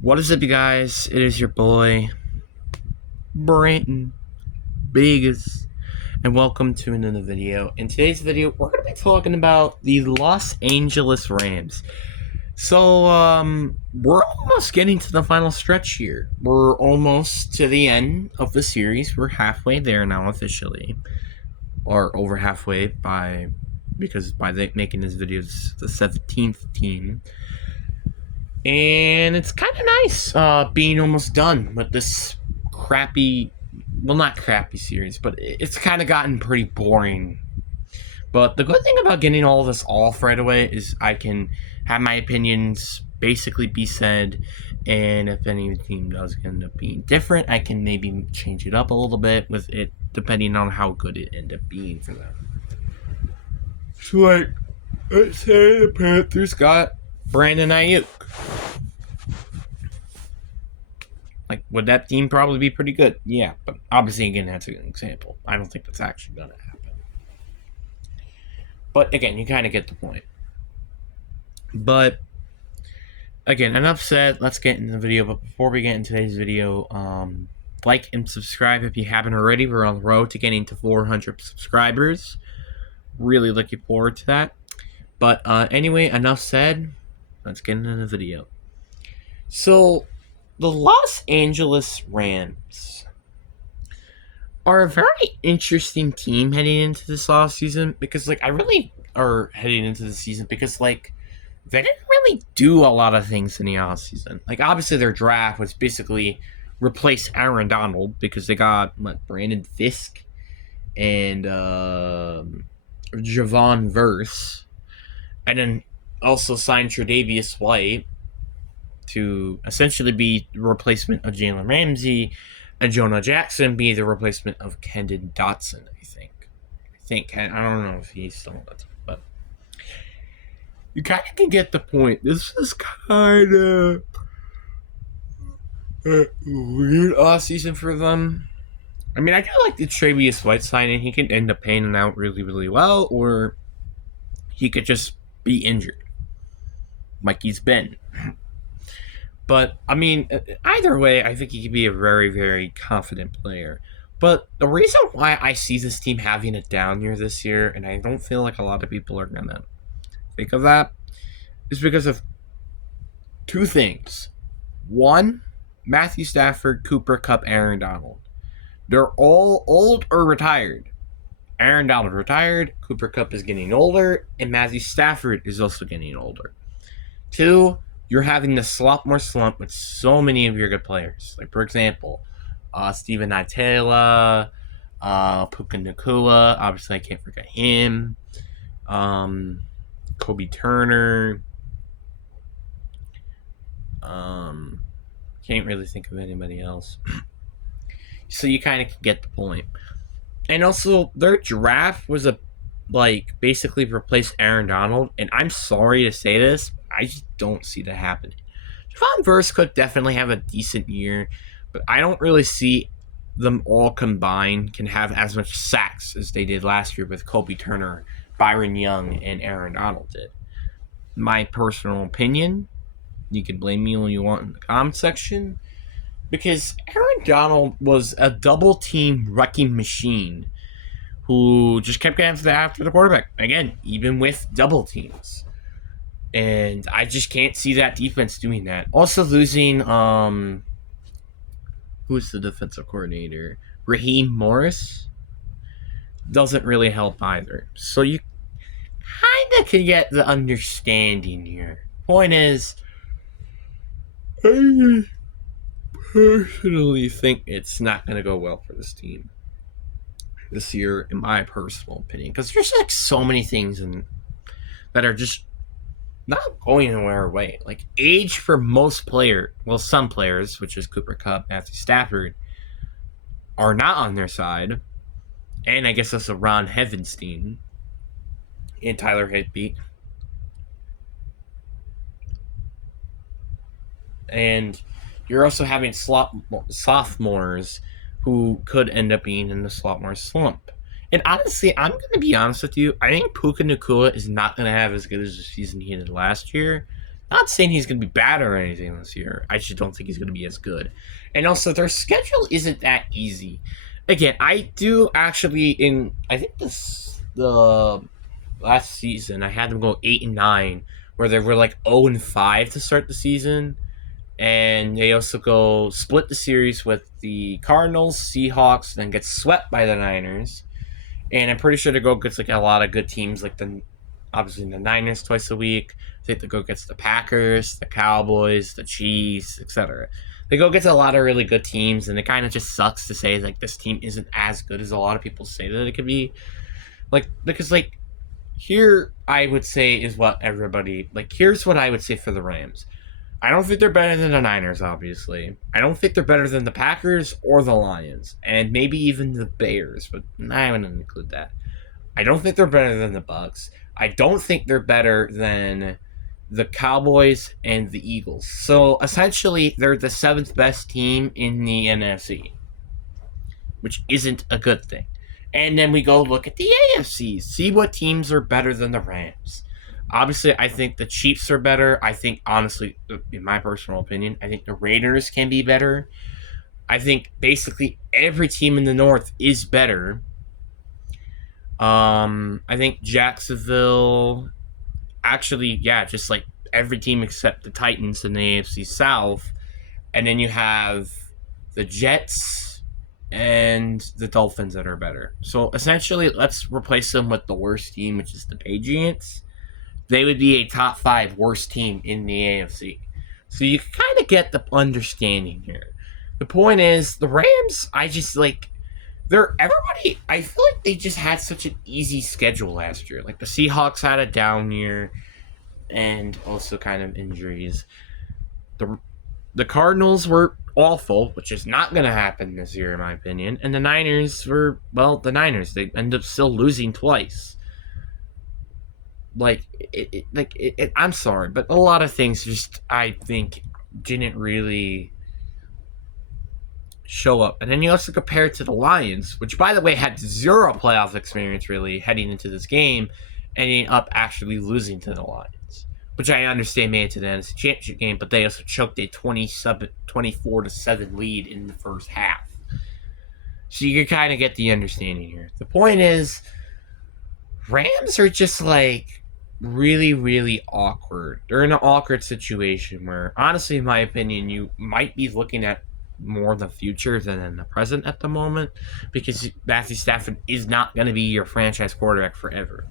What is up, you guys? It is your boy, Branton Vegas, and welcome to another video. In today's video, we're going to be talking about the Los Angeles Rams. So, we're almost getting to the final stretch here. We're almost to the end of the series. We're halfway there now officially, or over halfway because making this video, it's the 17th team. And it's kind of nice being almost done with this crappy, well, not crappy series, but it's kind of gotten pretty boring. But the good thing about getting all this off right away is I can have my opinions basically be said, and if any team does end up being different, I can maybe change it up a little bit with it, depending on how good it end up being for them. So, like, let's say the Panthers got Brandon Ayuk. Like, would that team probably be pretty good? Yeah, but obviously, again, that's an example. I don't think that's actually going to happen. But again, you kind of get the point. But again, enough said. Let's get into the video. But before we get into today's video, like and subscribe if you haven't already. We're on the road to getting to 400 subscribers. Really looking forward to that. But anyway, enough said. Let's get into the video. So, the Los Angeles Rams are a very interesting team heading into this off season because, like, they didn't really do a lot of things in the off season. Like, obviously, their draft was basically replace Aaron Donald because they got Brandon Fisk and Javon Verse, and then also signed Tre'Davious White to essentially be the replacement of Jalen Ramsey, and Jonah Jackson be the replacement of Kendon Dotson, I think. I don't know if he's still on the team, but you kind of can get the point. This is kind of a weird offseason for them. I mean, I do like the Tre'Davious White signing. He can end up paying out really, really well, or he could just be injured, like he's been. But, I mean, either way, I think he could be a very, very confident player. But the reason why I see this team having a down year this year, and I don't feel like a lot of people are going to think of that, is because of two things. One, Matthew Stafford, Cooper Kupp, Aaron Donald. They're all old or retired. Aaron Donald retired, Cooper Kupp is getting older, and Matthew Stafford is also getting older. Two, you're having the slump with so many of your good players. Like, for example, Steven Itala, Puka Nacua. Obviously, I can't forget him. Kobe Turner. Can't really think of anybody else. So you kind of get the point. And also, their draft was basically replaced Aaron Donald. And I'm sorry to say this, I just don't see that happening. Javon Verse could definitely have a decent year, but I don't really see them all combined can have as much sacks as they did last year with Kobe Turner, Byron Young, and Aaron Donald did. My personal opinion, you can blame me when you want in the comment section, because Aaron Donald was a double-team wrecking machine who just kept getting after the quarterback. Again, even with double teams. And I just can't see that defense doing that. Also losing, who's the defensive coordinator? Raheem Morris doesn't really help either. So you kind of can get the understanding here. Point is, I personally think it's not going to go well for this team this year, in my personal opinion. Because there's like so many things that are just not going anywhere away. Like, age for some players, which is Cooper Kupp, Matthew Stafford, are not on their side. And I guess that's a Ron Hevenstein and Tyler Higbee. And you're also having sophomores who could end up being in the sophomore slump. And honestly, I'm going to be honest with you. I think Puka Nacua is not going to have as good as the season he did last year. Not saying he's going to be bad or anything this year. I just don't think he's going to be as good. And also, their schedule isn't that easy. Again, I do actually I think the last season I had them go 8-9, where they were like 0-5 to start the season, and they also go split the series with the Cardinals, Seahawks, then get swept by the Niners. And I'm pretty sure they go against like a lot of good teams, like obviously the Niners twice a week. I think they go against the Packers, the Cowboys, the Chiefs, etc. They go against a lot of really good teams, and it kind of just sucks to say like this team isn't as good as a lot of people say that it could be. Like because like here I would say is what everybody like. Here's what I would say for the Rams. I don't think they're better than the Niners, obviously. I don't think they're better than the Packers or the Lions, and maybe even the Bears, but I wouldn't include that. I don't think they're better than the Bucks. I don't think they're better than the Cowboys and the Eagles. So essentially, they're the seventh best team in the NFC, which isn't a good thing. And then we go look at the AFC, see what teams are better than the Rams. Obviously, I think the Chiefs are better. I think, honestly, in my personal opinion, I think the Raiders can be better. I think basically every team in the North is better. I think Jacksonville, actually, yeah, just like every team except the Titans in the AFC South. And then you have the Jets and the Dolphins that are better. So essentially, let's replace them with the worst team, which is the Patriots. They would be a top 5 worst team in the AFC. So you can kind of get the understanding here. The point is, the Rams, I just like, everybody, I feel like they just had such an easy schedule last year. Like the Seahawks had a down year and also kind of injuries. The Cardinals were awful, which is not going to happen this year, in my opinion. And the Niners were, well, the Niners. They end up still losing twice. I'm sorry, but a lot of things just, I think, didn't really show up. And then you also compare it to the Lions, which, by the way, had zero playoff experience, really, heading into this game, ending up actually losing to the Lions, which I understand made it to the NFC Championship game, but they also choked a 24-7 lead in the first half. So you can kind of get the understanding here. The point is, Rams are just like really, really awkward. They're in an awkward situation where, honestly, in my opinion, you might be looking at more the future than in the present at the moment, because Matthew Stafford is not going to be your franchise quarterback forever.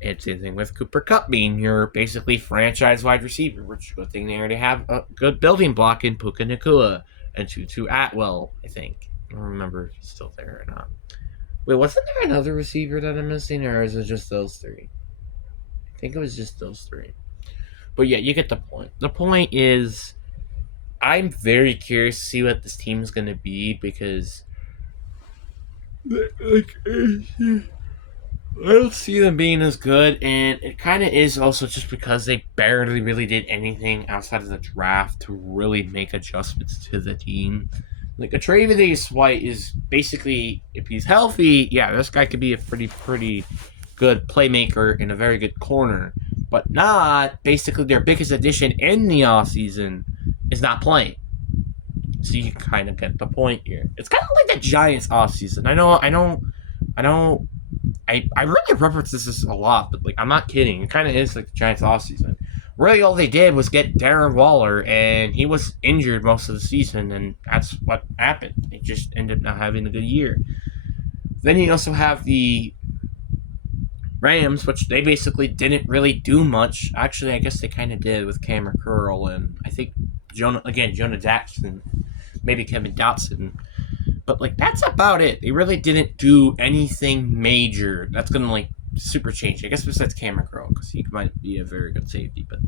It's the thing with Cooper Kupp being your basically franchise wide receiver, which is a good thing they already have a good building block in Puka Nacua and Tutu Atwell, I think. I don't remember if he's still there or not. Wait, wasn't there another receiver that I'm missing, or is it just those three? I think it was just those three. But yeah, you get the point. The point is, I'm very curious to see what this team is going to be, because I don't see them being as good, and it kind of is also just because they barely really did anything outside of the draft to really make adjustments to the team. Like, Tre'Davious White is basically, if he's healthy, yeah, this guy could be a pretty good playmaker and a very good corner, but not basically their biggest addition in the offseason is not playing. So you kind of get the point here. It's kind of like the Giants offseason. I really reference this a lot, but like, I'm not kidding. It kind of is like the Giants offseason. Really, all they did was get Darren Waller, and he was injured most of the season, and that's what happened. They just ended up not having a good year. Then you also have the Rams, which they basically didn't really do much. Actually, I guess they kind of did with Cameron Curl, and I think Jonah Jackson, maybe Kevin Dotson. But like, that's about it. They really didn't do anything major that's gonna like super change. I guess besides Cameron Curl, because he might be a very good safety, but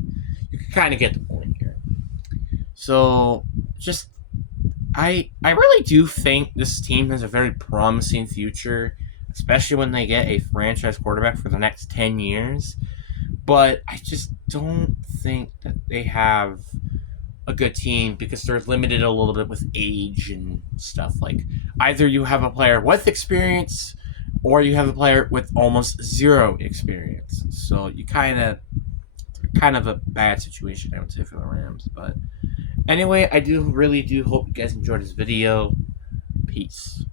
you can kind of get the point here. So just I really do think this team has a very promising future, especially when they get a franchise quarterback for the next 10 years. But I just don't think that they have a good team, because they're limited a little bit with age and stuff. Like, either you have a player with experience or you have a player with almost zero experience. So you kind of kind of a bad situation, I would say, for the Rams. But anyway, I do really do hope you guys enjoyed this video. Peace.